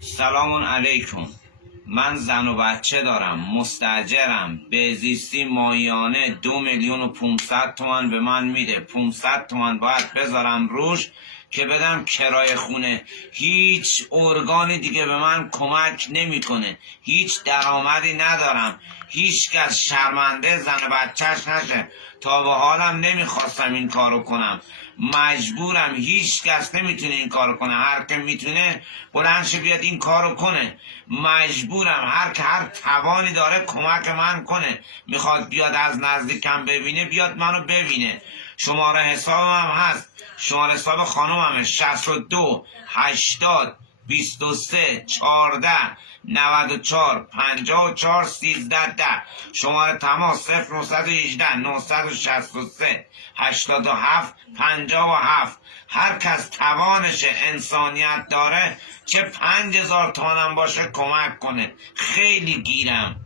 سلام علیکم. من زن و بچه دارم، مستاجرم، بهزیستی ماهیانه 2,500,000 تومان به من میده. 500 تومان باید بذارم روش که بدم کرایه خونه. هیچ ارگانی دیگه به من کمک نمیکنه، هیچ درآمدی ندارم. هیچ کس شرمنده زن و بچهش نشه. تا به حالم نمیخواستم این کارو کنم، مجبورم. هیچ کس نمیتونه این کارو کنه. هر که میتونه بلند شه بیاد این کارو کنه. مجبورم. هر که هر توانی داره کمک من کنه. میخواد بیاد از نزدیکم ببینه، بیاد منو ببینه. شماره حسابم هست، شماره حساب خانوممه 62 80 23 14 94 54 13 10. شماره تماس 0918 963 87 57. هر کس توانش انسانیت داره چه 5,000 تومنم باشه کمک کنه. خیلی گیرم.